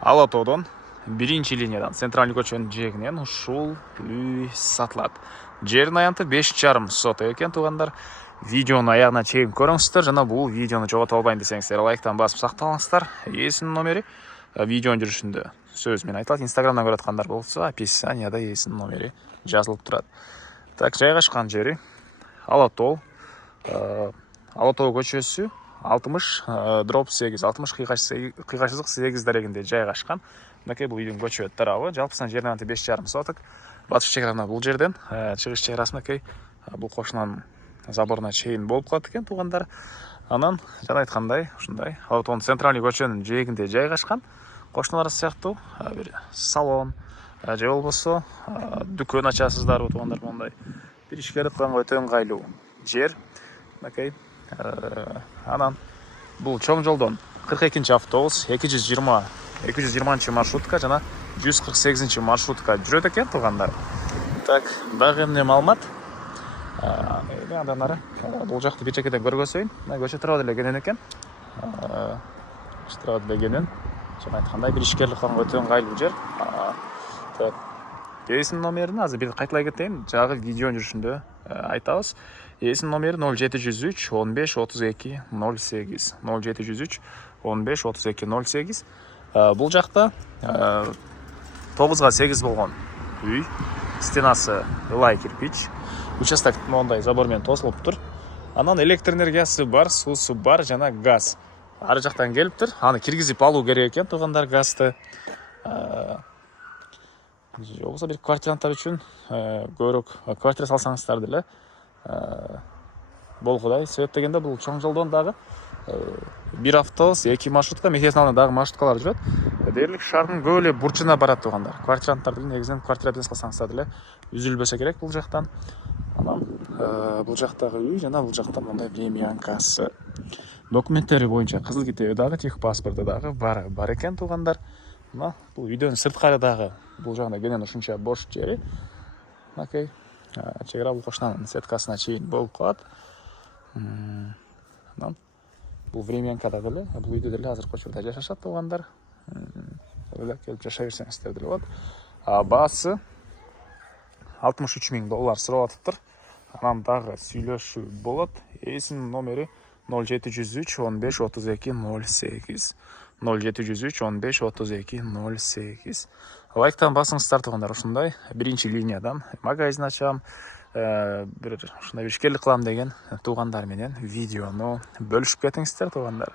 Алатоодон биринчи линиядан центральный көчөнүн жээгинен ушул үй сатылат. Жердин аянты 5,5 сот экен туугандар. Видеону аягына чейин көрүңүздөр жана бул видеону жогото албайын десеңиздер лайктан басып сактаңыздар. Ээсинин номери видеонун жүрүшүндө сөз менен айтылат. Инстаграмдан көрүп аткандар болсо описанияда ээсинин номери жазылып турат. Так, жайгашкан жери Алатоо көчөсү 60/8, 60 кыйгачсыздык 8 дарегинде жайгашкан. Мынакей бул үйдүн көчө тарабы. Жалпысынан жердин аянты 5,5 соток. Батыш чек бул жерден, чыгыш чек мынакей бул кошунанын заборуна чейин болуп калат экен туугандар. Анан жана айткандай, ушундай Алатоонун центральный көчөнүн жээгинде жайгашкан. Кошуналар сыяктуу бир салон же болбосо дүкөн ачасыздарбы туугандар, мондай бир ишкерди кылганга өтө ыңгайлуу жер. Мынакей анан бул чоң жолдон 42 автобус, 220 маршрутка жана 148 маршрутка жүрөт экен туугандар. Так, дагы эмне маалымат? Андан ары бул жакты бир чекеден көргөзөйүн. Көчө тарабы деле кенен экен. Жана айткандай бир ишкерлик кылганга өтө ыңгайлуу жер. Ээсинин номерин азыр бир кайталай кетейин. Жагы видеонун жүрүшүндө айтабыз. Ээсинин номери 0703 15 32 08. 0703 15 32 08. Бул жакта 9/8 болгон үй. Стенасы ылай кирпич. Участок мондай забор менен тосулуптур. Анан электр энергиясы бар, суусу бар жана газ. Ары жактан келиптир. Аны киргизип алуу керек экен туугандар, газды. Жоксо бир квартиранттар үчүн көбүрөөк квартира салсаңыздар деле болгудай. Себеп дегенде бул чоң жолдон дагы бир автобус, 2 маршрутка, мектептин дагы маршруткалар жүрөт. Дээрлик шаардын көп эле бурчуна барат туугандар. Квартиранттар деле негизинен квартира бизнес кылсаңыздар деле үзүлбөсө керек бул жактан. Анан бул жактагы үй жана бул жакта мондай времянкасы. Документтери боюнча кызыл китеби дагы, техпаспорту дагы бар экен туугандар. Мына бул үйдөн сырткары дагы бул жагында кенен ушунча бош жери. Мынакей чек ара бул кошунанын сеткасына чейин болуп калат. Анан бул времянкада деле, бул үйдө деле азыр көчөдө жашашат туугандар. Эле келип жашай берсеңиздер деле болот. Баасы $63,000 сурап атыптыр. Анан дагы сүйлөшүү болот. Ээсинин номери 0703 15 32 08. 0703 15 32 08. Лайктан басыңыздар туугандар, ушундай биринчи линиядан магазин ачам, бир ушундай ишкерлик кылам деген туугандар менен видеону бөлүшүп кетиңиздер туугандар.